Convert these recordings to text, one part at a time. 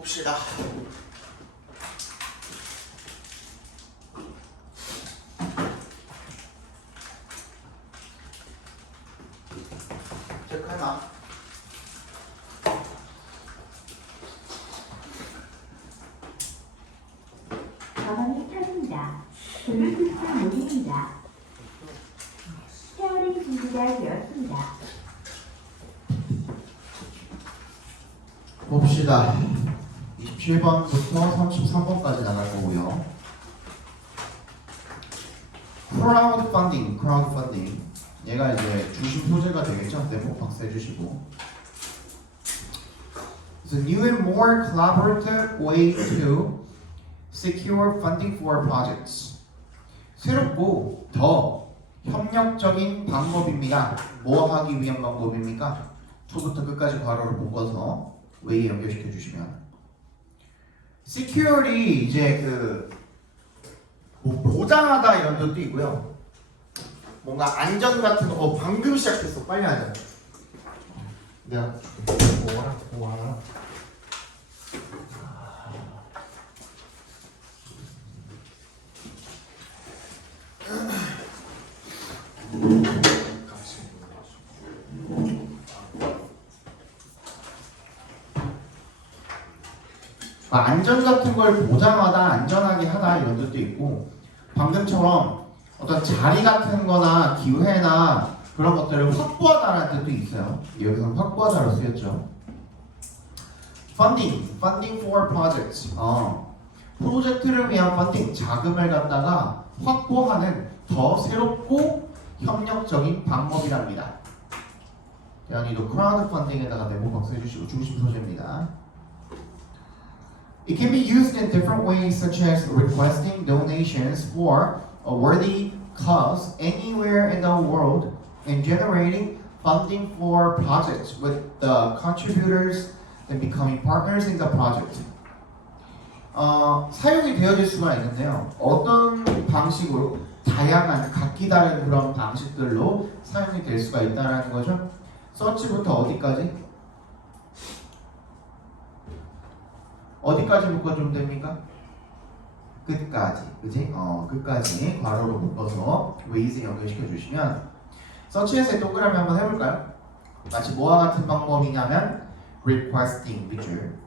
봅시다. 체크해놔. 가방이 펴집니다. 블루투스 모드입니다. 페어링 준비가 되었습니다. 봅시다. 27번부터 33번까지 나갈 거고요. crowdfunding. 얘가 이제 중심 소재가 되겠죠. 네모 박스 해주시고. It's a new and more collaborative way to secure funding for projects. 새롭고 더 협력적인 방법입니다. 뭐 하기 위한 방법입니까? 초부터 끝까지 괄호를 묶어서 웨이 연결시켜 주시면 security 이제 뭐 보장하다 이런 뜻도 있고요. 뭔가 안전 같은 거 방금 시작했어. 빨리 하자. 내가 뭐하나 안전 같은 걸 보장하다, 안전하게 하다 이런 뜻도 있고 방금처럼 어떤 자리 같은 거나 기회나 그런 것들을 확보하다라는 뜻도 있어요. 여기서는 확보하다로 쓰였죠. funding for projects. 프로젝트를 위한 funding, 자금을 갖다가 확보하는 더 새롭고 협력적인 방법이랍니다. 대안이도 crowdfunding에다가 네모 박수 해주시고 중심 소재입니다. It can be used in different ways, such as requesting donations for a worthy cause anywhere in the world and generating funding for projects with the contributors and becoming partners in the project. 사용이 되어질 수가 있는데요. 어떤 방식으로 다양한 각기 다른 그런 방식들로 사용이 될 수가 있다는 거죠. 서치부터 어디까지? 어디까지 묶어주면 됩니까? 끝까지, 그지? 끝까지 괄호로 묶어서 웨이즈 연결시켜 주시면 서치에서의 동그라미 한번 해볼까요? 마치 뭐와 같은 방법이냐면 requesting 밑줄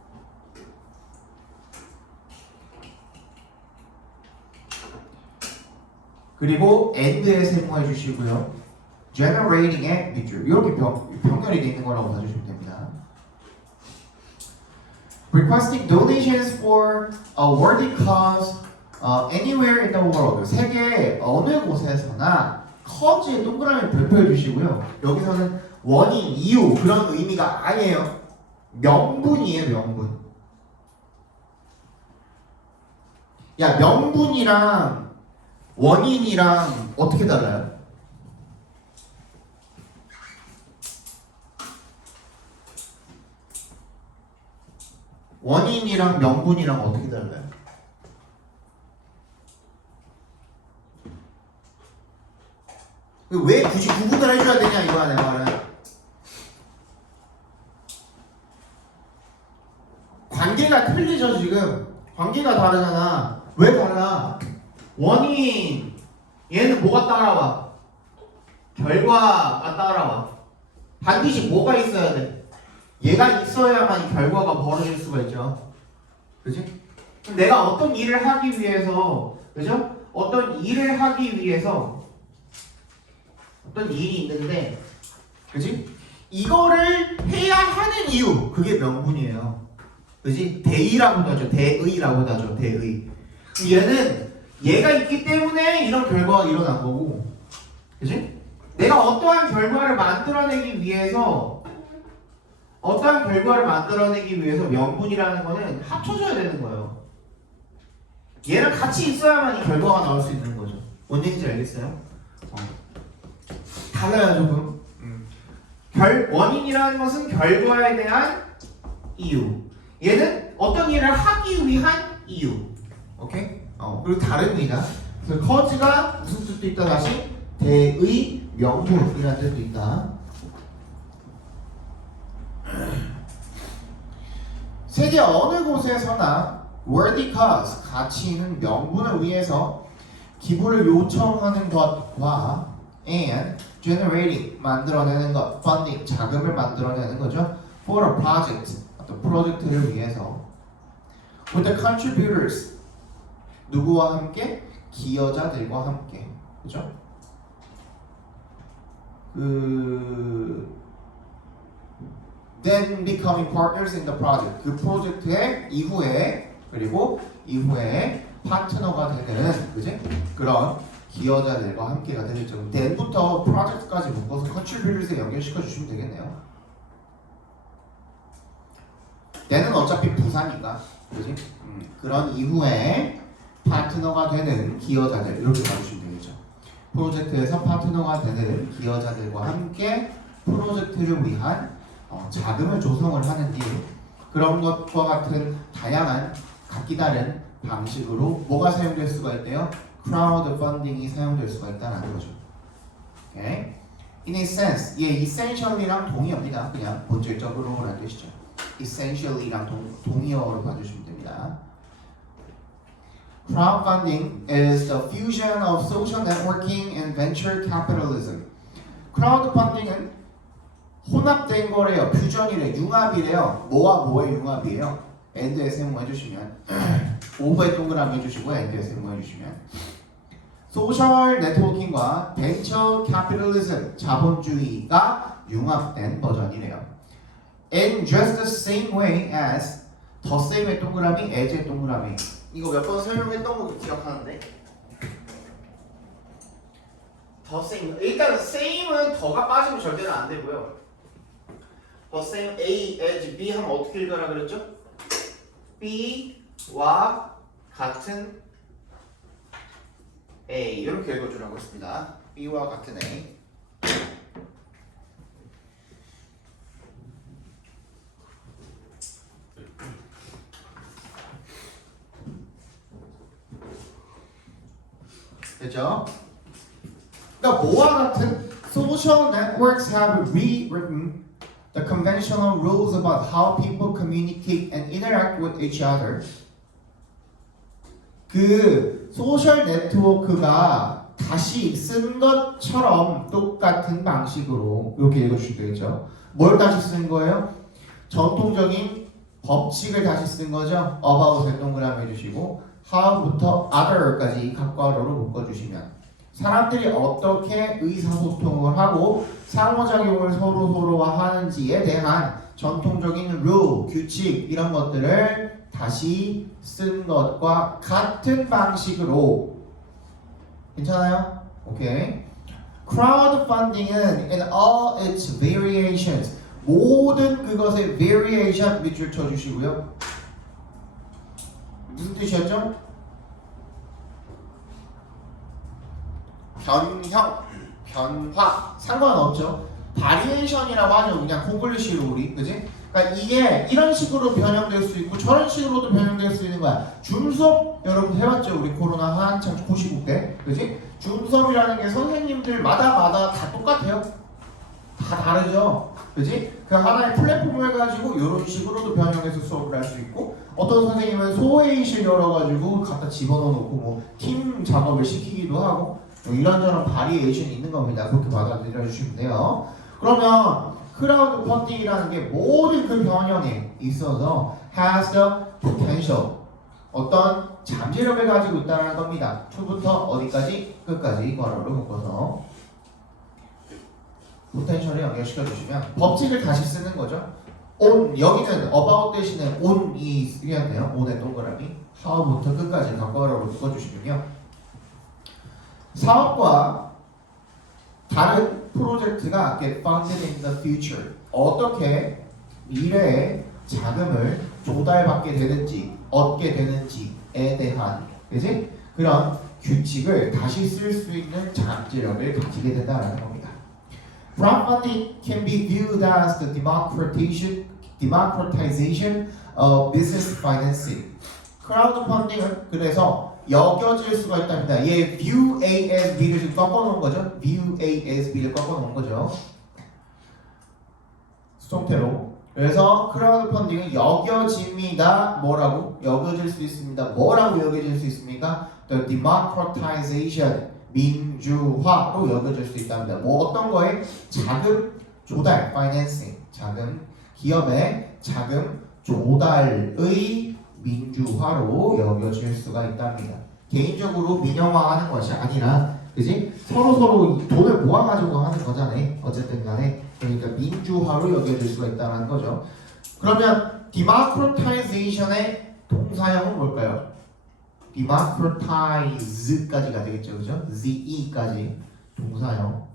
그리고 and에 세모해 주시고요. generating의 밑줄 이렇게 병렬이 되어 있는 거라고 봐주시면 됩니다. Requesting donations for a worthy cause anywhere in the world. 세계 어느 곳에서나 cause의 동그라미 별표해 주시고요. 여기서는 원인, 이유 그런 의미가 아니에요. 명분이에요, 명분. 야, 명분이랑 원인이랑 어떻게 달라요? 원인이랑 명분이랑 어떻게 달라요? 왜 굳이 구분을 해줘야 되냐 이거야 내 말은. 관계가 틀리죠 지금. 관계가 다르잖아. 왜 달라? 원인 얘는 뭐가 따라와? 결과가 따라와. 반드시 뭐가 있어야 돼? 얘가 있어야만 이 결과가 벌어질 수가 있죠. 그지? 그럼 내가 어떤 일을 하기 위해서, 그죠? 어떤 일을 하기 위해서 어떤 일이 있는데, 그지? 이거를 해야 하는 이유, 그게 명분이에요. 그지? 대의라고도 하죠. 대의라고도 하죠. 대의. 얘는 얘가 있기 때문에 이런 결과가 일어난 거고, 그지? 내가 어떠한 결과를 만들어내기 위해서 명분이라는 거는 합쳐져야 되는 거예요. 얘랑 같이 있어야만 이 결과가 나올 수 있는 거죠. 뭔 얘기인지 알겠어요? 달라요 조금. 원인이라는 것은 결과에 대한 이유. 얘는 어떤 일을 하기 위한 이유. 오케이? 그리고 다릅니다. 그래서 cause가 무슨 뜻도 있다 다시 대의 명분이라는 뜻도 있다. 세계 어느 곳에서나 worthy cause, 가치 있는 명분을 위해서 기부를 요청하는 것과 and generating, 만들어내는 것, funding, 자금을 만들어내는 거죠. for a project, 어떤 프로젝트를 위해서 with the contributors, 누구와 함께? 기여자들과 함께. 그죠? then becoming partners in the project. 그 프로젝트의 이후에, 그리고 이후에 파트너가 되는, 그지? 그런 기여자들과 함께가 되겠죠. then부터 프로젝트까지 묶어서 contributors에 연결시켜 주시면 되겠네요. then은 어차피 부사니까, 그지? 그런 이후에 파트너가 되는 기여자들, 이렇게 봐주시면 되겠죠. 프로젝트에서 파트너가 되는 기여자들과 함께 프로젝트를 위한 자금을 조성을 하는 일, 그런 것과 같은 다양한 각기 다른 방식으로 뭐가 사용될 수가 있대요? crowd funding이 사용될 수가 있다는 거죠. Okay? In a sense, 예, essentially랑 동의어입니다. 그냥 본질적으로라는 뜻이죠. essentially랑 동의어로 봐주시면 됩니다. Crowdfunding is the fusion of social networking and venture capitalism. crowdfunding은 혼합된 거래요. 퓨전이래요. 융합이래요. 뭐와 뭐의 융합이에요? and SM 해주시면 오버에 동그라미 해주시고 and SM 해주시면 소셜 네트워킹과 벤처 캐피탈리즘, 자본주의가 융합된 버전이래요. In just the same way as the same의 동그라미, as의 동그라미. 이거 몇 번 설명했던 거 기억하는데? the same. 일단 same은 더가 빠지면 절대로 안 되고요. the same A as B 하면 어떻게 읽으라 그랬죠? B와 같은 A 이렇게 읽어주라고 했습니다. B와 같은 A. 됐죠? 그러니까 뭐와 같은 social networks have rewritten the conventional rules about how people communicate and interact with each other. 그 소셜 네트워크가 다시 쓴 것처럼 똑같은 방식으로 이렇게 읽어주시면 되겠죠. 뭘 다시 쓴 거예요? 전통적인 법칙을 다시 쓴 거죠. about에 동그라미 해주시고 how부터 other까지 각과로를 묶어주시면 사람들이 어떻게 의사소통을 하고 상호작용을 서로와 하는지에 대한 전통적인 룰, 규칙 이런 것들을 다시 쓴 것과 같은 방식으로 괜찮아요? 오케이. crowdfunding은 in all its variations 모든 그것의 variation 밑줄 쳐주시고요. 무슨 뜻이었죠? 변형, 변화 상관없죠. 바리에이션이라고 하죠. 그냥 콩글리시로 우리, 그지? 그러니까 이게 이런 식으로 변형될 수 있고 저런 식으로도 변형될 수 있는 거야. 줌 수업 여러분 해봤죠? 우리 코로나 한창 고시국 때, 그지? 줌 수업이라는 게 선생님들마다 다 똑같아요. 다 다르죠, 그지? 그 하나의 플랫폼을 가지고 이런 식으로도 변형해서 수업을 할 수 있고, 어떤 선생님은 소회의실 열어가지고 갖다 집어넣어놓고 뭐 팀 작업을 시키기도 하고. 이런저런 바리에이션이 있는 겁니다. 그렇게 받아들여 주시면 돼요. 그러면 크라우드 펀딩이라는 게 모든 그 변형에 있어서 has the potential 어떤 잠재력을 가지고 있다는 겁니다. to부터 어디까지? 끝까지 괄호로 묶어서 potential에 연결시켜 주시면 법칙을 다시 쓰는 거죠. on 여기는 about 대신에 on이 쓰여야 돼요. on의 동그라미 how부터 끝까지 괄호로 묶어주시면요. 사업과 다른 프로젝트가 get funded in the future 어떻게 미래에 자금을 조달받게 되는지 얻게 되는지에 대한 그지? 그런 규칙을 다시 쓸 수 있는 잠재력을 가지게 된다는 겁니다. Crowdfunding can be viewed as the democratization of business financing. 크라우드펀딩은 그래서 여겨질 수가 있답니다. 얘 view A as B를 지금 꺾어놓은 거죠. view A as B를 꺾어놓은 거죠. 수동태로 그래서 크라우드 펀딩은 여겨집니다. 뭐라고? 여겨질 수 있습니다. 뭐라고 여겨질 수 있습니까? The democratization, 민주화로 여겨질 수 있답니다. 뭐 어떤 거에? 자금 조달, financing, 자금, 기업의 자금 조달의 민주화로 여겨질 수가 있답니다. 개인적으로 민영화하는 것이 아니라, 그지? 서로 돈을 모아가지고 하는 거잖아요. 어쨌든 간에. 그러니까 민주화로 여겨질 수가 있다는 거죠. 그러면 democratization의 동사형은 뭘까요? democratize까지가 되겠죠, 그죠? ze까지 동사형.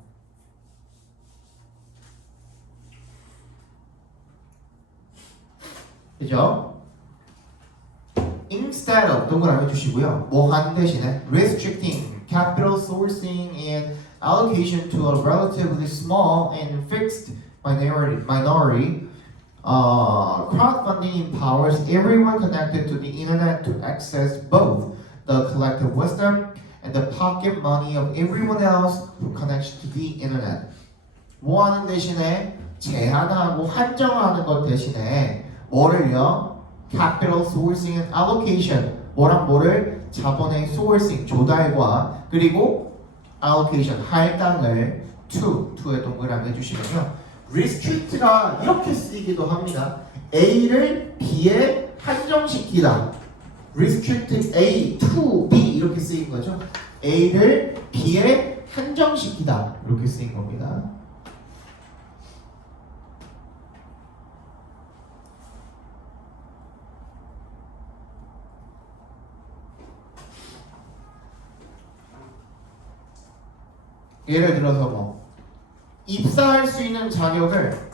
그죠? Instead of 동그라미 해주시고요. 뭐 한 대신에 restricting capital sourcing and allocation to a relatively small and fixed minority. Crowdfunding empowers everyone connected to the internet to access both the collective wisdom and the pocket money of everyone else who connects to the internet. 뭐 하는 대신에 제한하고 한정하는 것 대신에 뭐를요? Capital sourcing and allocation. 뭐랑 뭐를? 자본의 sourcing, 조달과 그리고 allocation, 할당을 to의 동그라미 해주시면요. restrict가 이렇게 쓰이기도 합니다. A를 B에 한정시키다. restrict A to B 이렇게 쓰인 거죠. A를 B에 한정시키다 이렇게 쓰인 겁니다. 예를 들어서 뭐 입사할 수 있는 자격을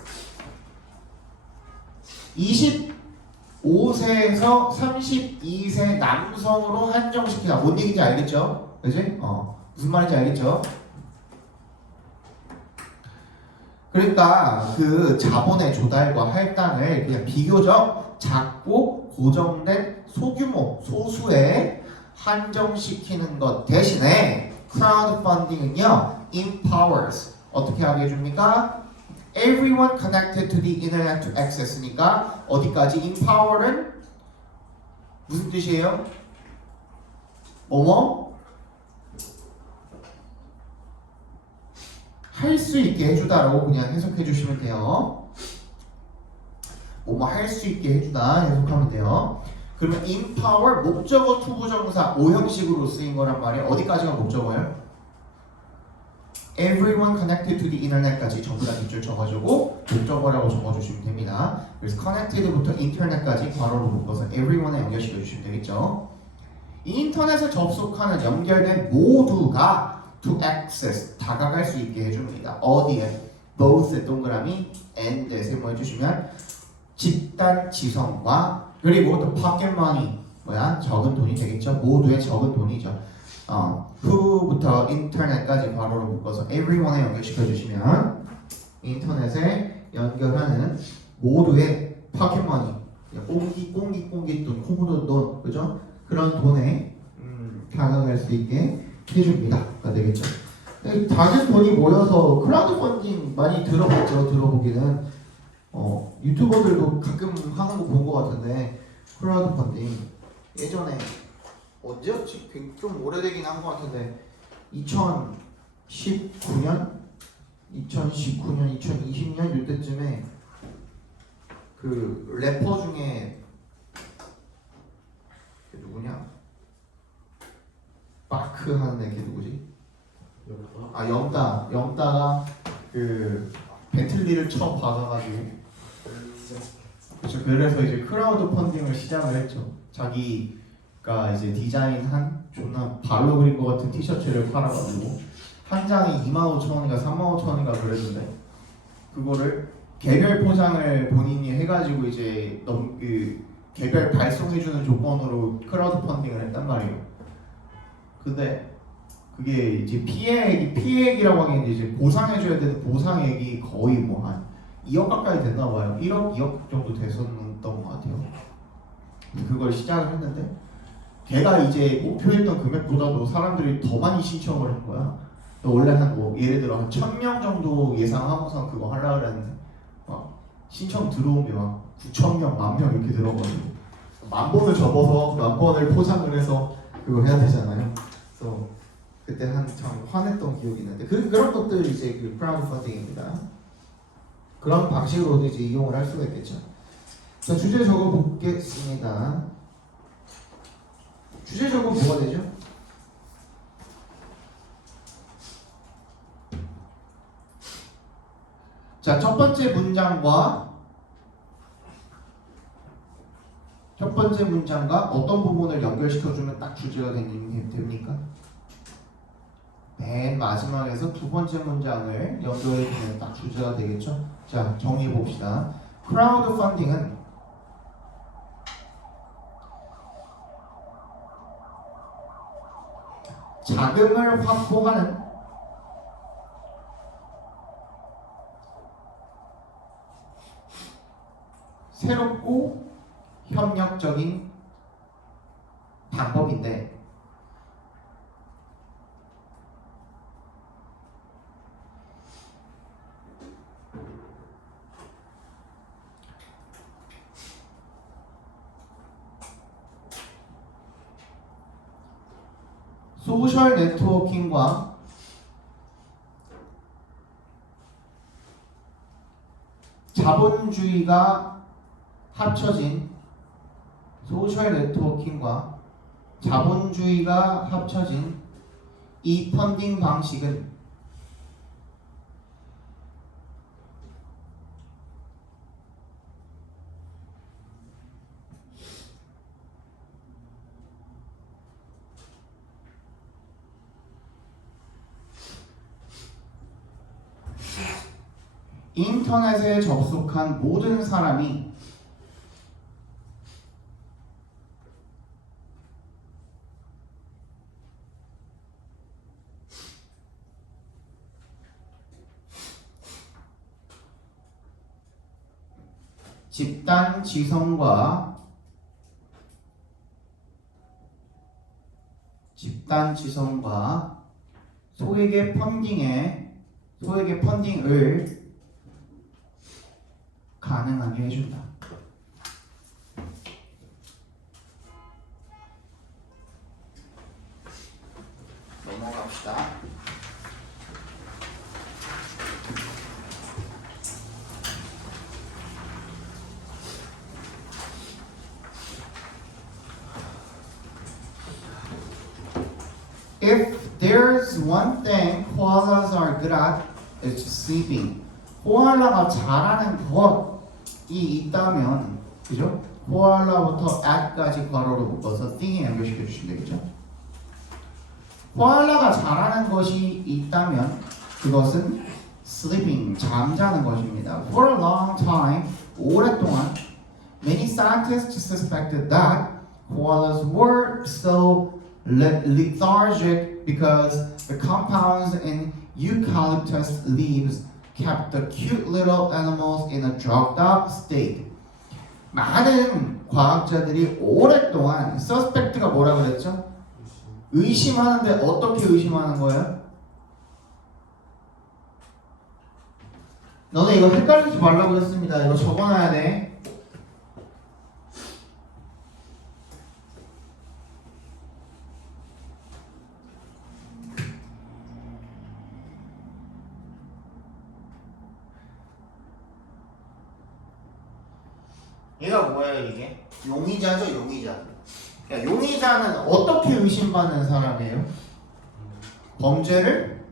25세에서 32세 남성으로 한정시키다. 뭔 얘기인지 알겠죠? 그지? 무슨 말인지 알겠죠? 그러니까 그 자본의 조달과 할당을 그냥 비교적 작고 고정된 소규모 소수에 한정시키는 것 대신에 크라우드 펀딩은요 empowers 어떻게 하게 해줍니까? Everyone connected to the internet to access니까 어디까지? empower는 무슨 뜻이에요? 뭐뭐? 할 수 있게 해주다라고 그냥 해석해 주시면 돼요. 뭐뭐 할 수 있게 해주다 해석하면 돼요. 그러면 empower 목적어 투부정사 오형식으로 쓰인 거란 말이에요. 어디까지가 목적어예요? Everyone connected to the internet까지 전부 다 밑줄 쳐가지고 목적어라고 적어주시면 됩니다. 그래서 connected부터 internet까지 괄호로 묶어서 everyone에 연결시켜 주시면 되겠죠. 인터넷에 접속하는 연결된 모두가 to access 다가갈 수 있게 해줍니다. 어디에? both 동그라미 and 세모해 주시면 집단 지성과 그리고 또 pocket money 뭐야? 적은 돈이 되겠죠. 모두의 적은 돈이죠. who부터 인터넷까지 괄호로 묶어서 everyone에 연결시켜 주시면 인터넷에 연결하는 모두의 pocket money 꽁기 돈, 코묻은 돈, 그죠? 그런 돈에 다가갈 수 있게 해줍니다.가 되겠죠. 작은 돈이 모여서 크라우드 펀딩 많이 들어봤죠. 들어보기는 유튜버들도 가끔 하는 거 본 것 같은데 크라우드 펀딩 예전에 언제였지? 좀 오래되긴 한 것 같은데 2019년, 2020년 이때쯤에 그 래퍼 중에 걔 누구냐? 마크 하는 애 걔 누구지? 영따가 그 벤틀리를 처음 받아가지고 그렇죠. 그래서 이제 크라우드 펀딩을 시작을 했죠. 자기가 이제 디자인한 존나 발로 그린 것 같은 티셔츠를 팔아가지고 한 장에 25,000원인가 35,000원인가 그랬는데 그거를 개별 포장을 본인이 해가지고 이제 그 개별 발송해주는 조건으로 크라우드 펀딩을 했단 말이에요. 근데 그게 이제 피해액이라고 하기엔 이제 보상해줘야 되는 보상액이 거의 뭐 한 2억 가까이 됐나 봐요. 1억, 2억 정도 됐었던 것 같아요. 그걸 시작을 했는데 걔가 이제 목표했던 금액보다도 사람들이 더 많이 신청을 한 거야. 원래 한 뭐 예를 들어 한 1,000명 정도 예상하고선 그거 하려고 했는데 신청 들어온 게 막 9,000명, 10,000명 이렇게 들어가지고 10,000번을 접어서 10,000번을 포장을 해서 그거 해야 되잖아요. 그래서 그때 한참 화냈던 기억이 있는데 그런 것들 이제 그 크라우드 펀딩입니다. 그런 방식으로도 이제 이용을 할 수가 있겠죠. 자, 주제 적어 보겠습니다. 주제 적어 뭐가 되죠? 자, 첫 번째 문장과 어떤 부분을 연결시켜주면 딱 주제가 됩니까? 맨 마지막에서 두 번째 문장을 연결해주면 딱 주제가 되겠죠? 자, 정리해 봅시다. 크라우드 펀딩은 자금을 확보하는 새롭고 협력적인 방법인데 소셜 네트워킹과 자본주의가 합쳐진 이 펀딩 방식은 인터넷에 접속한 모든 사람이 집단 지성과 소액의 펀딩을 가능하게 해준다. 넘어갑시다. If there's one thing koalas are good at, it's sleeping. 코알라가 잘하는 것이 있다면, 그죠? 코알라부터 at까지 괄호로 묶어서 thing에 연결시켜 주시면 되겠죠? 코알라가 잘하는 것이 있다면 그것은 sleeping, 잠자는 것입니다. For a long time, 오랫동안 many scientists suspected that koalas were so lethargic because the compounds in eucalyptus leaves kept the cute little animals in a drugged up state. 많은 과학자들이 오랫동안 suspect가 뭐라 그랬죠? 의심하는데 어떻게 의심하는 거예요? 너네 이거 헷갈리지 말라고 했습니다. 이거 적어놔야 돼. 얘가 뭐예요 이게? 용의자죠, 용의자. 그러니까 용의자는 어떻게 의심받는 사람이에요? 범죄를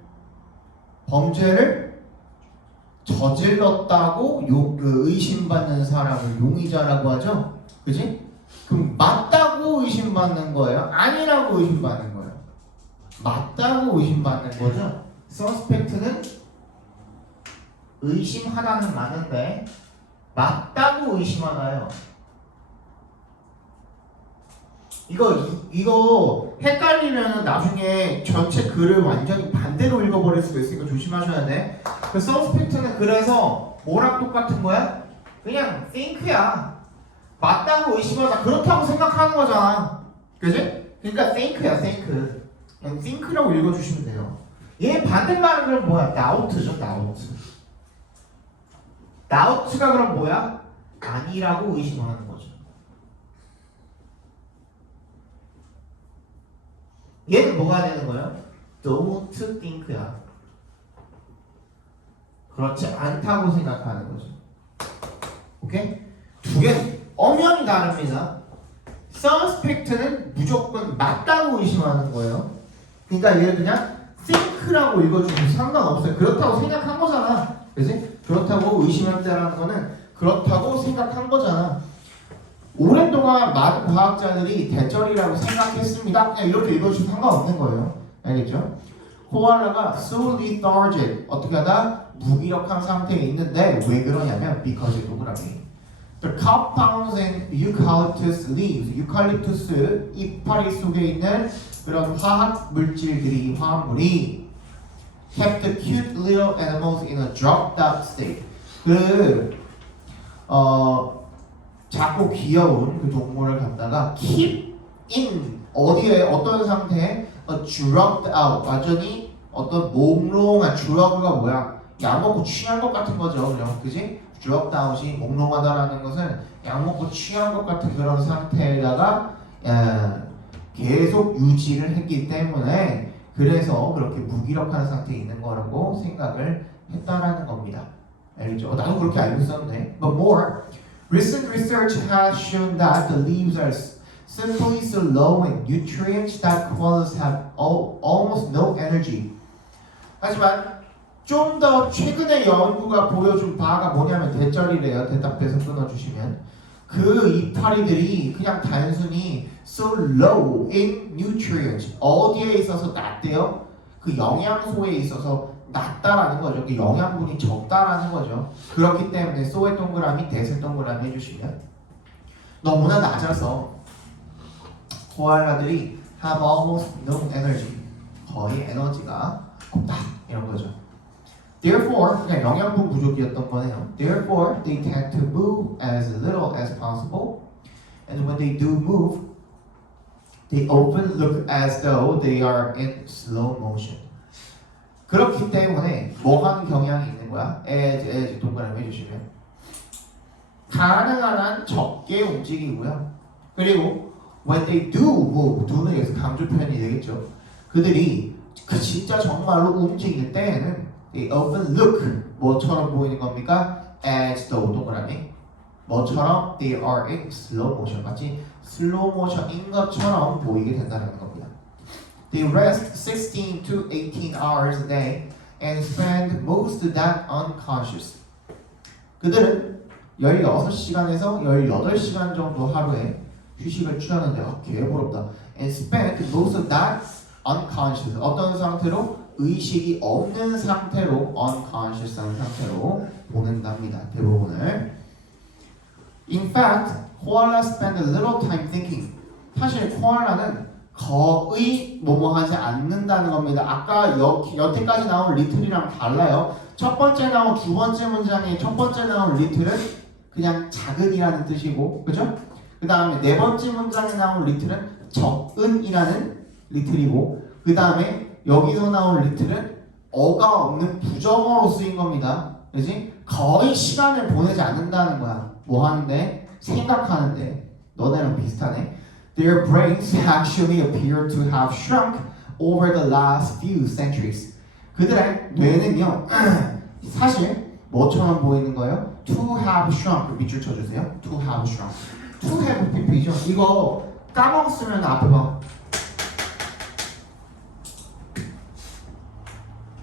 저질렀다고 의심받는 사람을 용의자라고 하죠? 그지? 그럼 맞다고 의심받는 거예요? 아니라고 의심받는 거예요? 맞다고 의심받는 거죠? 서스펙트는 의심하다는 많은데 맞다고 의심하나요? 이거 헷갈리면 나중에 전체 글을 완전히 반대로 읽어버릴 수가 있으니까 조심하셔야 돼. 그 서스펙트는 그래서 뭐랑 똑같은 거야? 그냥 think야. 맞다고 의심하다 그렇다고 생각하는 거잖아. 그지? 그러니까 think야, think. 그냥 think라고 읽어주시면 돼요. 얘 반대말은 그럼 뭐야? doubt죠, doubt. doubt가 그럼 뭐야? 아니라고 의심하는 거죠. 얘는 뭐가 되는 거예요? don't think야. 그렇지 않다고 생각하는 거죠. 오케이? 두 개 엄연히 다릅니다. suspect는 무조건 맞다고 의심하는 거예요. 그러니까 얘를 그냥 think라고 읽어주면 상관없어요. 그렇다고 생각한 거잖아. 그지? 그렇다고 의심한다라는 거는 그렇다고 생각한 거잖아. 오랫동안 많은 과학자들이 대절이라고 생각했습니다. 그냥 이렇게 읽어주면 상관없는 거예요. 알겠죠? 코알라가 so lethargic, 어떻게 하다? 무기력한 상태에 있는데 왜 그러냐면 because 동그라미 the compounds in eucalyptus leaves, 유칼립투스 이파리 속에 있는 그런 화학 물질들이 화합물이 kept the cute little animals in a dropped out state. 작고 귀여운 그 동물을 갖다가 keep in 어디에 어떤 상태에 a drugged out 완전히 어떤 몽롱한 drugg가 뭐야? 약 먹고 취한 것 같은 거죠, 그죠? 그지? drugged out이 몽롱하다라는 것은 약 먹고 취한 것 같은 그런 상태에다가 계속 유지를 했기 때문에 그래서 그렇게 무기력한 상태에 있는 거라고 생각을 했다라는 겁니다. 알겠죠? 나도 그렇게 알고 있었는데. But more, recent research has shown that the leaves are simply so low in nutrients that koalas have almost no energy. 하지만 좀 더 최근의 연구가 보여준 바가 뭐냐면 대절이래요. 대답해서 끊어주시면 그 이파리들이 그냥 단순히 so low in nutrients 어디에 있어서 낮대요? 그 영양소에 있어서 낮다라는 거죠. 그 영양분이 적다라는 거죠. 그렇기 때문에 so의 동그라미, 대의 동그라미 해주시면 너무나 낮아서 코알라들이 have almost no energy 거의 에너지가 없다 이런 거죠. Therefore, 그러니까 영양분 부족이었던 거네요. Therefore, they tend to move as little as possible, and when they do move, they often look as though they are in slow motion. 그렇기 때문에 뭐 하는 경향이 있는 거야? as 동그라미 해주시면 가능한 한 적게 움직이고요. 그리고 when they do move, do는 여기서 강조 표현이 되겠죠. 그들이 그 진짜 정말로 움직일 때에는 they often look 뭐처럼 보이는 겁니까? as though 동그라미 뭐처럼 they are in slow motion 마치 슬로우 모션인 것처럼 보이게 된다는 겁니다. They rest 16 to 18 hours a day and spend most of that unconscious. 그들은 16시간에서 18시간 정도 하루에 휴식을 취하는데 개부럽다. And spend most of that unconscious. 어떤 상태로? 의식이 없는 상태로 unconscious한 상태로 보낸답니다. 대부분을. In fact, koalas spend a little time thinking. 사실 코알라는 거의 뭐뭐하지 않는다는 겁니다. 아까 여태까지 나온 little이랑 달라요. 첫 번째 나온 두 번째 문장의 첫 번째 나온 little은 그냥 작은이라는 뜻이고, 그죠? 그 다음에 네 번째 문장에 나온 little은 적은이라는 little이고, 그 다음에 여기서 나온 little은 어가 없는 부정어로 쓰인 겁니다. 그지? 거의 시간을 보내지 않는다는 거야. 뭐 하는데? 생각하는데. 너네랑 비슷하네. Their brains actually appear to have shrunk over the last few centuries. 그들의 뇌는요, 사실 뭐처럼 보이는 거예요? To have shrunk. 밑줄 쳐주세요. To have shrunk. To have pp죠. 이거 까먹었으면 앞에 봐.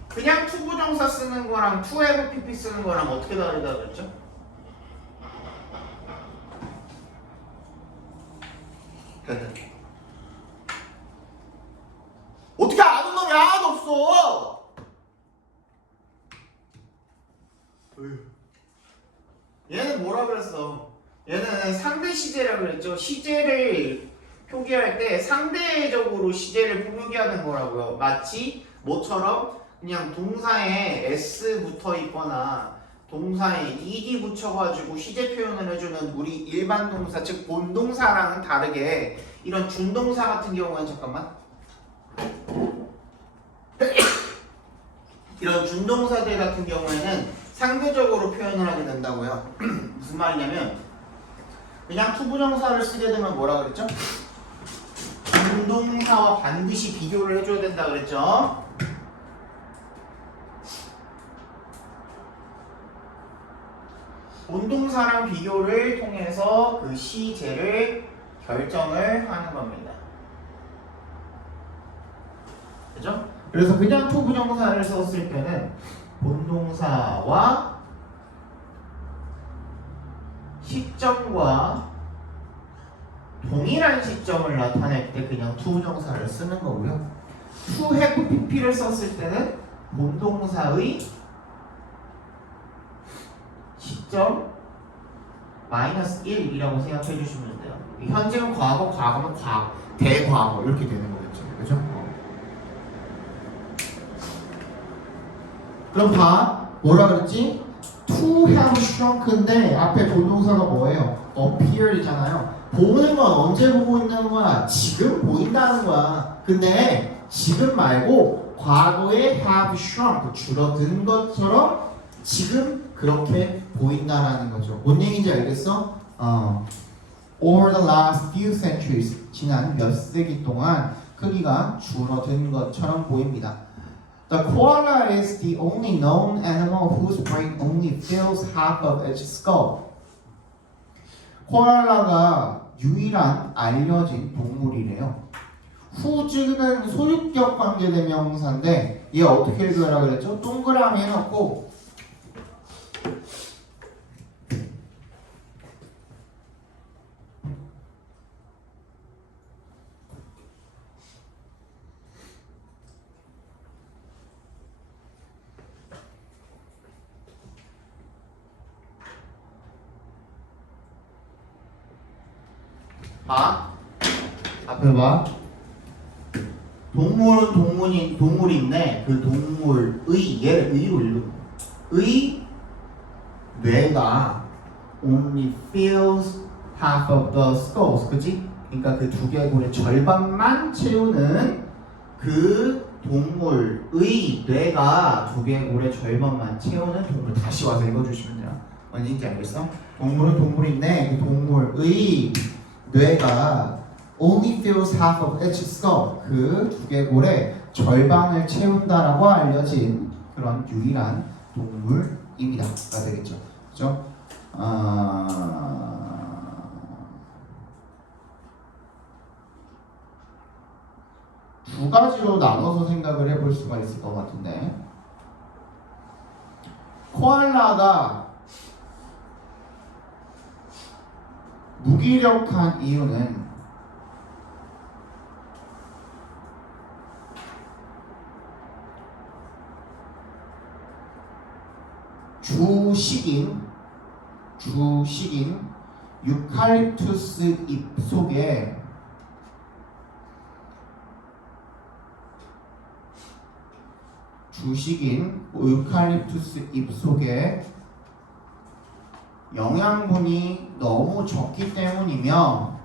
그냥 투부정사 쓰는 거랑 to have pp 쓰는 거랑 어떻게 다르다 그랬죠? 어떻게 아는 놈이 하나도 없어! 얘는 뭐라 그랬어? 얘는 상대 시제라 그랬죠. 시제를 표기할 때 상대적으로 시제를 표기하는 거라고요. 마치 뭐처럼 그냥 동사에 s 붙어 있거나 동사에 ed 붙여가지고 시제 표현을 해주는 우리 일반 동사 즉 본동사랑은 다르게 이런 준동사 같은 경우에는 잠깐만 이런 준동사들 같은 경우에는 상대적으로 표현을 하게 된다고요. 무슨 말이냐면 그냥 투부정사를 쓰게 되면 뭐라 그랬죠? 본동사와 반드시 비교를 해줘야 된다 그랬죠? 본동사랑 비교를 통해서 그 시제를 결정을 하는 겁니다. 그죠? 그래서 그냥 투부정사를 썼을 때는 본동사와 시점과 동일한 시점을 나타낼 때 그냥 투부정사를 쓰는 거고요. to have pp를 썼을 때는 본동사의 시점 마이너스 1이라고 생각해 주시면 돼요. 현재는 과거, 과거는 과거, 대과거 이렇게 되는 거겠죠. 그죠? 그럼 봐. 뭐라 그랬지? to have shrunk인데 앞에 본동사가 뭐예요? appear이잖아요. 보는 건 언제 보고 있는 거야? 지금 보인다는 거야. 근데 지금 말고 과거에 have shrunk 줄어든 것처럼 지금 그렇게 보인다라는 거죠. 뭔 얘기인지 알겠어? Over the last few centuries 지난 몇 세기 동안 크기가 줄어든 것처럼 보입니다. The koala is the only known animal whose brain only fills half of its skull. 코알라가 유일한 알려진 동물이래요. whose는 소유격 관계대명사인데 얘 어떻게 읽으라 그랬죠? 동그라미 해놓고 봐. 앞에 봐. 동물은 동물인데 그 동물의 얘를 의로 읽어. 의 뇌가 only fills half of the skulls, 그치? 그러니까 그 두개골의 절반만 채우는 그 동물의 뇌가 두개골의 절반만 채우는 동물. 다시 와서 읽어주시면 돼요. 뭔지 알겠어? 동물은 동물인데 그 동물의 뇌가 only fills half of its skull, 그 두개골의 절반을 채운다라고 알려진 그런 유일한 동물입니다가 되겠죠. 그죠? 두 가지로 나눠서 생각을 해볼 수가 있을 것 같은데, 코알라가 무기력한 이유는 주식인 유칼립투스 잎 속에 영양분이 너무 적기 때문이며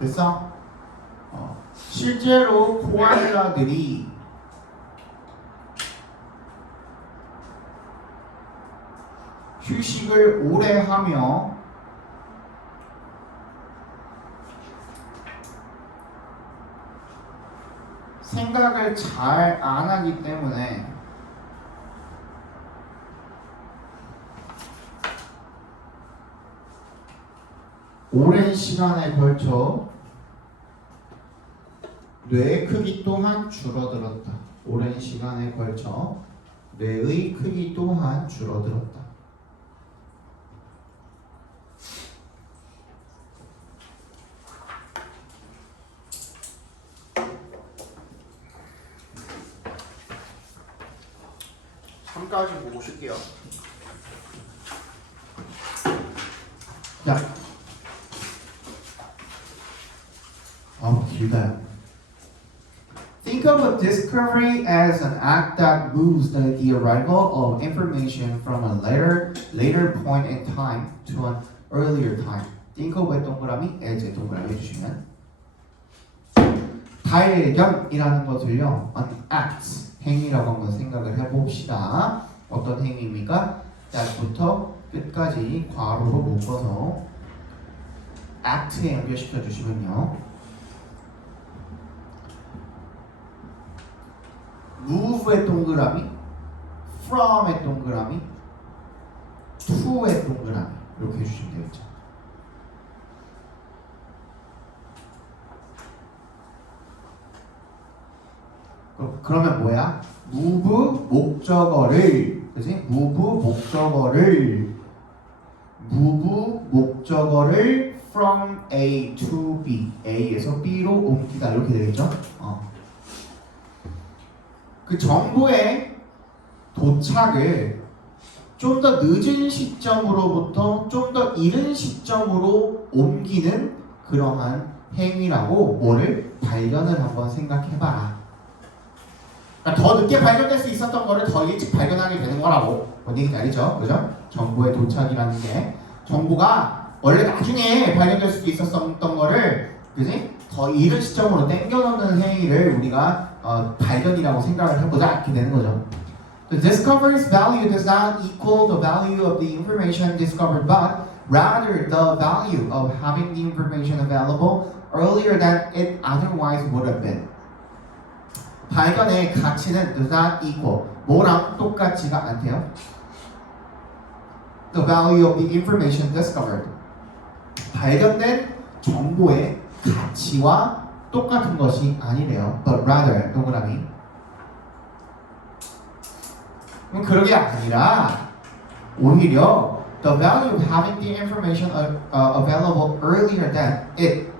됐어? 실제로 코알라들이 휴식을 오래 하며 생각을 잘 안 하기 때문에 오랜 시간에 걸쳐 뇌의 크기 또한 줄어들었다. 오랜 시간에 걸쳐 뇌의 크기 또한 줄어들었다. 까지 보고 쉴게요. 자, 길다. Think Think of a discovery as an act that moves the arrival of information from a later point in time to an earlier time. Think of 의 동그라미, as의 동그라미 해주시면 발견이라는 것을요, an act, 행위라고 한번 생각을 해봅시다. 어떤 행위입니까? that부터 끝까지 괄호로 묶어서 act에 연결시켜 주시면요. move의 동그라미, from의 동그라미, to의 동그라미 이렇게 해주시면 되겠죠. 그러면 뭐야? move 목적어를, 그지? move 목적어를 from A to B, A에서 B로 옮기다 이렇게 되겠죠? 그 정보의 도착을 좀 더 늦은 시점으로부터 좀 더 이른 시점으로 옮기는 그러한 행위라고 뭐를 발견을 한번 생각해봐라. 그러니까 더 늦게 발견될 수 있었던 거를 더 일찍 발견하게 되는 거라고. 뭔 얘기인지 알죠? 그죠? 정보의 도착이라는 게 정보가 원래 나중에 발견될 수도 있었던 거를, 그지? 더 이른 시점으로 땡겨놓는 행위를 우리가 발견이라고 생각을 해보자 이렇게 되는 거죠. The discovery's value does not equal the value of the information discovered, but rather the value of having the information available earlier than it otherwise would have been. 발견의 가치는 does not equal, 뭐랑 똑같지가 않대요. The value of the information discovered. 발견된 정보의 가치와 똑같은 것이 아니래요. But rather, 동그라미. 그럼 그런 게 아니라 오히려 the value of having the information available earlier than it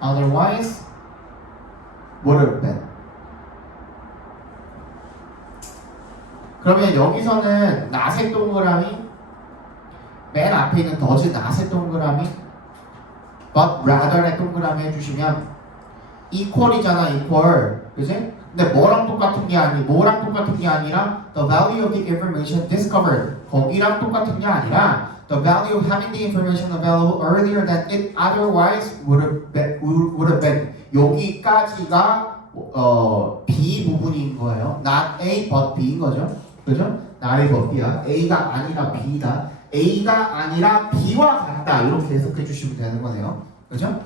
otherwise would have been. 그러면 여기서는 낫의 동그라미, 맨 앞에 있는 does not의 동그라미, but rather의 동그라미 해주시면 equal이잖아, equal, 그지? 근데 뭐랑 똑같은 게 아니라 the value of the information discovered, 거기랑 똑같은 게 아니라 the value of having the information available earlier than it otherwise would have been. 여기까지가 B 부분인 거예요. not A but B인 거죠. 그죠? not A but B야. A가 아니라 B다. A가 아니라 B와 같다. 이렇게 해석해 주시면 되는 거네요. 그죠?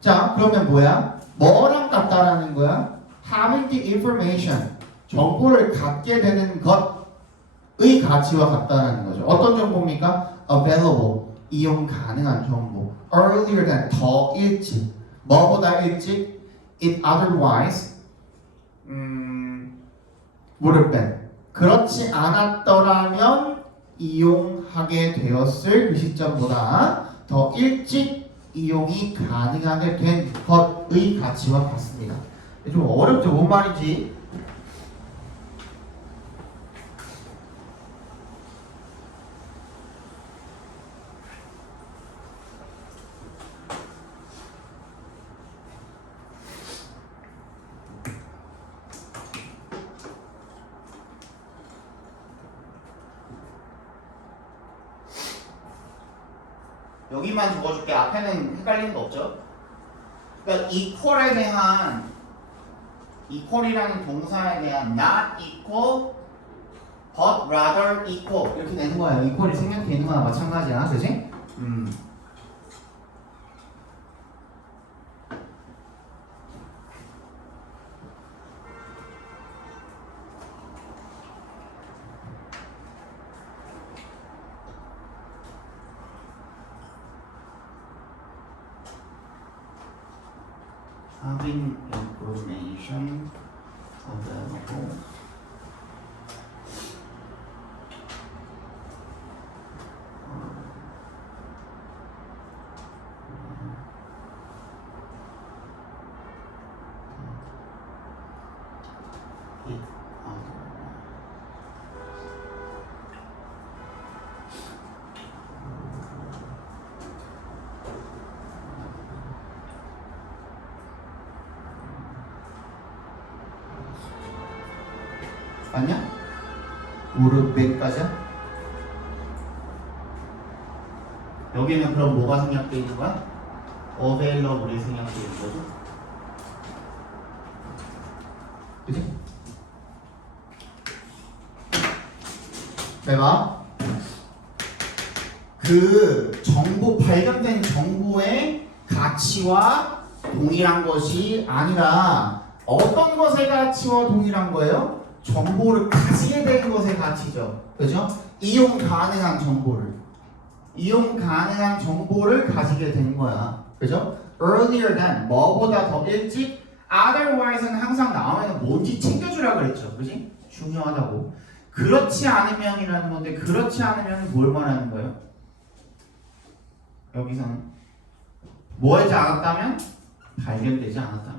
자, 그러면 뭐야? 뭐랑 같다라는 거야? Having the information, 정보를 갖게 되는 것의 가치와 같다라는 거죠. 어떤 정보입니까? Available, 이용 가능한 정보. Earlier than, 더 일찍. 뭐보다 일찍? It otherwise would have been. 그렇지 않았더라면 이용하게 되었을 그 시점보다 더 일찍 이용이 가능하게 된 것의 가치와 같습니다. 좀 어렵죠? 뭔 말인지. 여기만 적어줄게. 앞에는 헷갈리는 거 없죠? 그러니까 equal에 대한, equal이라는 동사에 대한 not equal, but rather equal 이렇게 되는 거예요. equal이 생략돼 있는 거나 마찬가지야, 그지? Having information available 맞냐? would when까지야? 여기는 그럼 뭐가 생략되어 있는 거야? available이 생략되어 있는 거죠? 그치? 내가 그 정보 발견된 정보의 가치와 동일한 것이 아니라 어떤 것의 가치와 동일한 거예요? 정보를 가지게 된 것의 가치죠. 그죠? 이용 가능한 정보를 가지게 된 거야. 그죠? earlier than 뭐보다 더 일찍 otherwise는 항상 나오면 뭔지 챙겨주라 그랬죠. 그지? 중요하다고. 그렇지 않으면이라는 건데 그렇지 않으면 뭘 말하는 거예요? 여기서는 뭐 하지 않았다면? 발견되지 않았다면.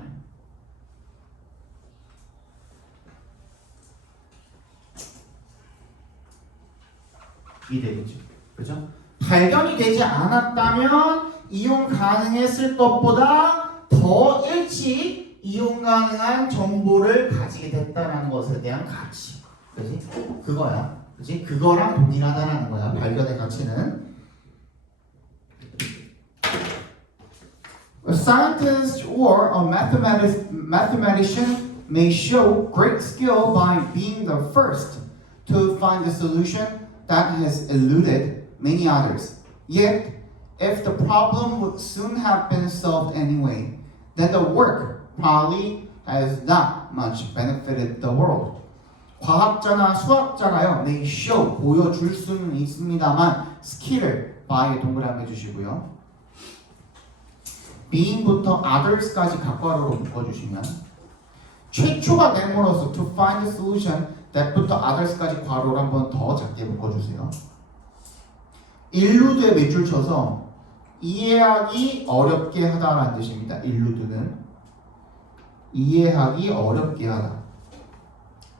이 되겠죠. 그죠? 발견이 되지 않았다면 이용 가능했을 것보다 더 일찍 이용 가능한 정보를 가지게 됐다는 것에 대한 가치. 그지? 그거야. 그지? 그거랑 동일하다는 거야. 발견의 가치는. A scientist or a mathematician may show great skill by being the first to find a solution that has eluded many others. Yet, if the problem would soon have been solved anyway, then the work probably has not much benefited the world. 과학자나 수학자가요, may show, 보여줄 수는 있습니다만 스킬을 by에 동그라미 해주시고요. being부터 others까지 각괄호로 묶어주시면 최초가 됨으로써 to find a solution that부터 others까지 괄호를 한 번 더 작게 묶어주세요. 일루드에 밑줄 쳐서 이해하기 어렵게 하다라는 뜻입니다. 일루드는 이해하기 어렵게 하다.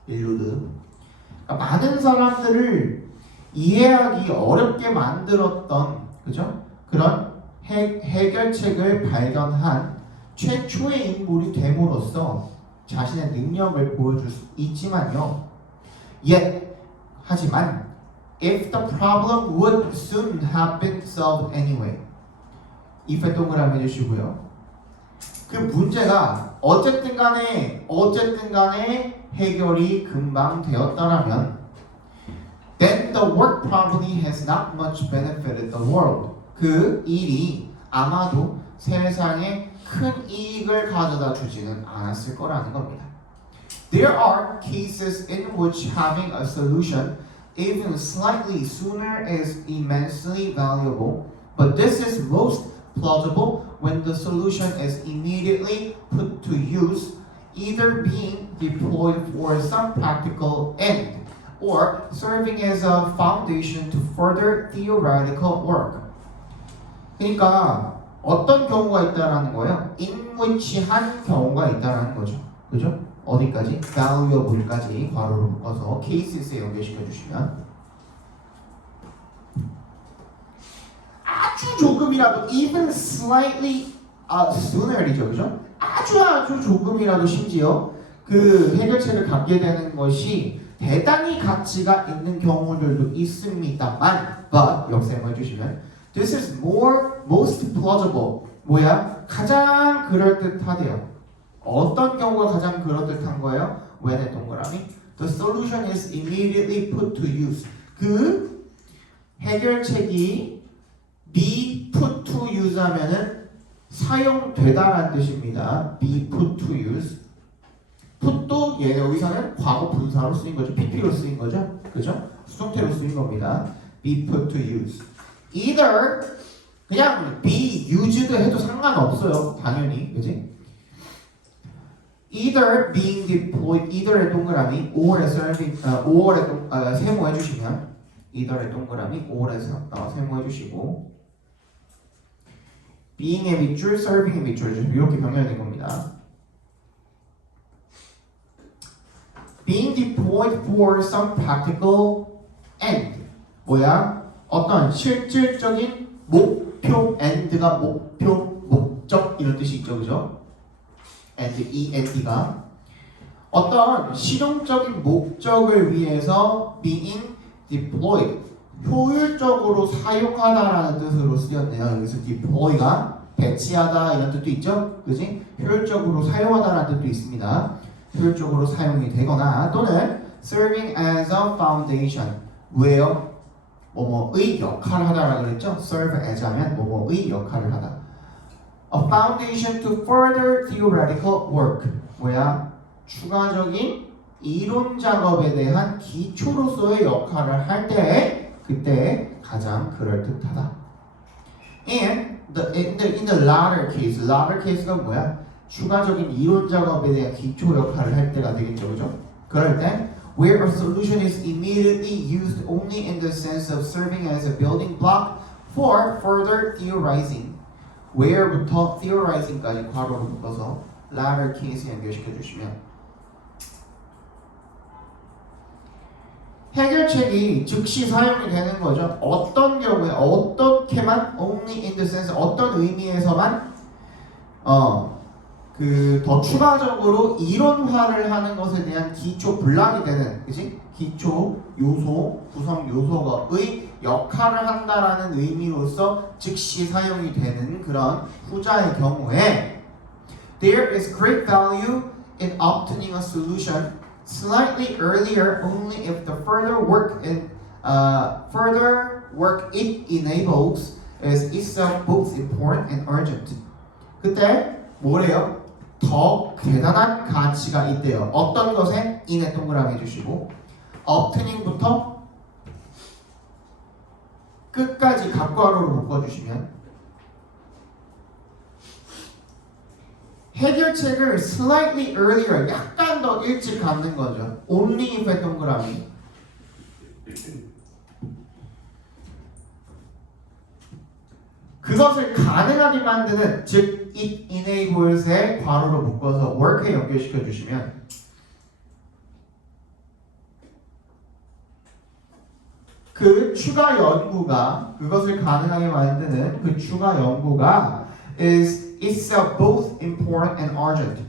일루드. 그러니까 많은 사람들을 이해하기 어렵게 만들었던 그죠? 그런 해결책을 발견한 최초의 인물이 됨으로써 자신의 능력을 보여줄 수 있지만요. 하지만 if the problem would soon have been solved anyway. if에 동그라미 해주시고요. 그 문제가 어쨌든 간에 해결이 금방 되었다라면 then the work probably has not much benefited the world. 그 일이 아마도 세상에 큰 이익을 가져다 주지는 않았을 거라는 겁니다. There are cases in which having a solution even slightly sooner is immensely valuable, but this is most plausible when the solution is immediately put to use, either being deployed for some practical end or serving as a foundation to further theoretical work. 그러니까 어떤 경우가 있다라는 거예요? in which 한 경우가 있다라는 거죠. 그죠? 어디까지? valuable까지 괄호로 묶어서 cases에 연결시켜 주시면 아주 조금이라도 even slightly sooner이죠. 그죠? 아주 조금이라도 심지어 그 해결책을 갖게 되는 것이 대단히 가치가 있는 경우들도 있습니다만 but 역세모 해주시면 this is most plausible 뭐야? 가장 그럴듯하대요. 어떤 경우가 가장 그럴듯한 거예요? when의 동그라미 the solution is immediately put to use 그 해결책이 be put to use 하면은 사용되다라는 뜻입니다. be put to use put도 얘 여기서는 과거 분사로 쓰인 거죠. pp로 쓰인 거죠. 그죠? 수동태로 쓰인 겁니다. be put to use either 그냥 be used 해도 상관없어요. 당연히 그지? either being deployed either의 동그라미 or의 serving or의 세모해 주시면 either의 동그라미 or의 세모해 주시고 being의 밑줄 serving의 밑줄 이렇게 변경된 겁니다. being deployed for some practical end 뭐야? 어떤 실질적인 목표 end가 목표 목적 이런 뜻이 있죠. 그죠? and end가 어떤 실용적인 목적을 위해서 being deployed 효율적으로 사용하다라는 뜻으로 쓰였네요. 여기서 deploy가 배치하다 이런 뜻도 있죠. 그지? 효율적으로 사용하다라는 뜻도 있습니다. 효율적으로 사용이 되거나 또는 serving as a foundation 왜요? 뭐뭐의 역할을 하다라고 그랬죠? serve as 하면 뭐뭐의 역할을 하다. A foundation to further theoretical work 뭐야? 추가적인 이론 작업에 대한 기초로서의 역할을 할 때 그때 가장 그럴듯하다. And in the latter case가 뭐야? 추가적인 이론 작업에 대한 기초 역할을 할 때가 되겠죠, 그죠? 그럴 때 where a solution is immediately used only in the sense of serving as a building block for further theorizing. where부터 theorizing까지 괄호로 묶어서 latter case 연결시켜 주시면 해결책이 즉시 사용이 되는 거죠. 어떤 경우에 어떻게만 only in the sense 어떤 의미에서만 그 더 추가적으로 이론화를 하는 것에 대한 기초 블락이 되는 그치? 기초 요소 구성 요소의 역할을 한다라는 의미로서 즉시 사용이 되는 그런 후자의 경우에 there is great value in obtaining a solution slightly earlier only if the further work it enables is itself both important and urgent. 그때 뭐래요? 더 대단한 가치가 있대요. 어떤 것에 in에 동그라미 해주시고 obtaining부터 끝까지 각괄호로 묶어주시면 해결책을 slightly earlier 약간 더 일찍 갖는 거죠. only if의 동그라미. 그것을 가능하게 만드는 즉 it enables의 괄호로 묶어서 work에 연결시켜 주시면 그 추가 연구가 그것을 가능하게 만드는 그 추가 연구가 is itself both important and urgent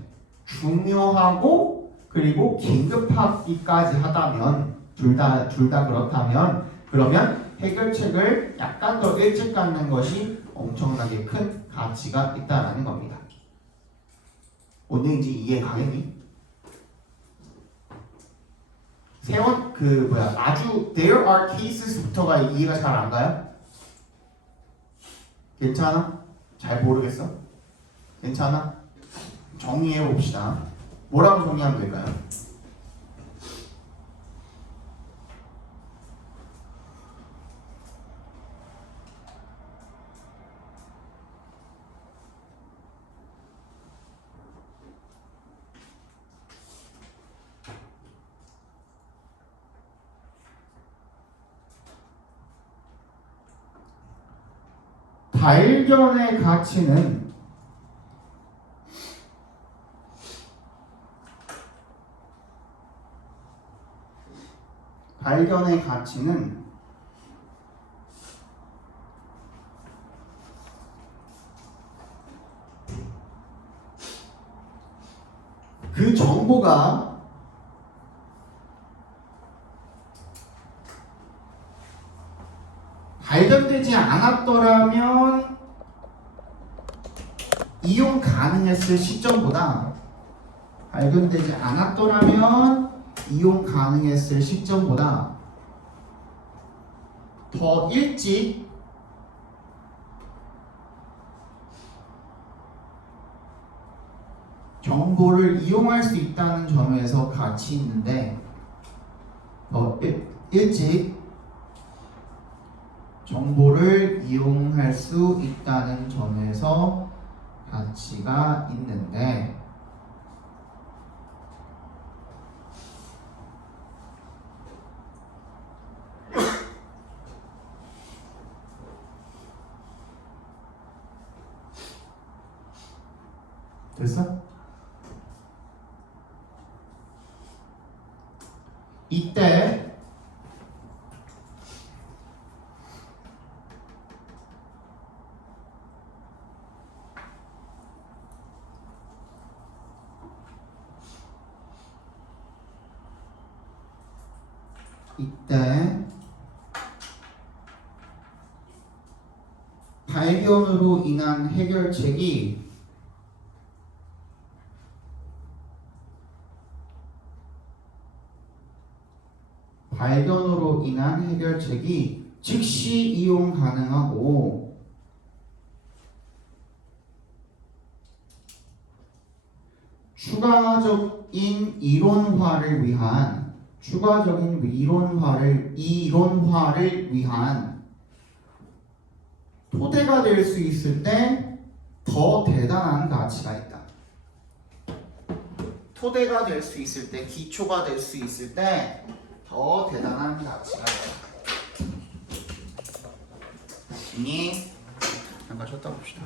중요하고 그리고 긴급하기까지 하다면 둘 다 그렇다면 그러면 해결책을 약간 더 일찍 갖는 것이 엄청나게 큰 가치가 있다라는 겁니다. 오늘 이제 이해 가겠니? 세원 아주 there are cases부터가 이해가 잘 안 가요? 괜찮아? 잘 모르겠어? 괜찮아? 정리해 봅시다. 뭐라고 정리하면 될까요? 발견의 가치는 그 정보가 발견되지 않았더라면 이용 가능했을 시점보다 더 일찍 정보를 이용할 수 있다는 점에서 가치 있는데 더 일찍 정보를 이용할 수 있다는 점에서 가치가 있는데 됐어? 이때 이때 발견으로 인한 해결책이 즉시 이용 가능하고 추가적인 이론화를 위한 토대가 될 수 있을 때 더 대단한 가치가 있다. 토대가 될 수 있을 때, 기초가 될 수 있을 때 더 대단한 가치가 있다. 이니 잠깐 쉬었다 봅시다.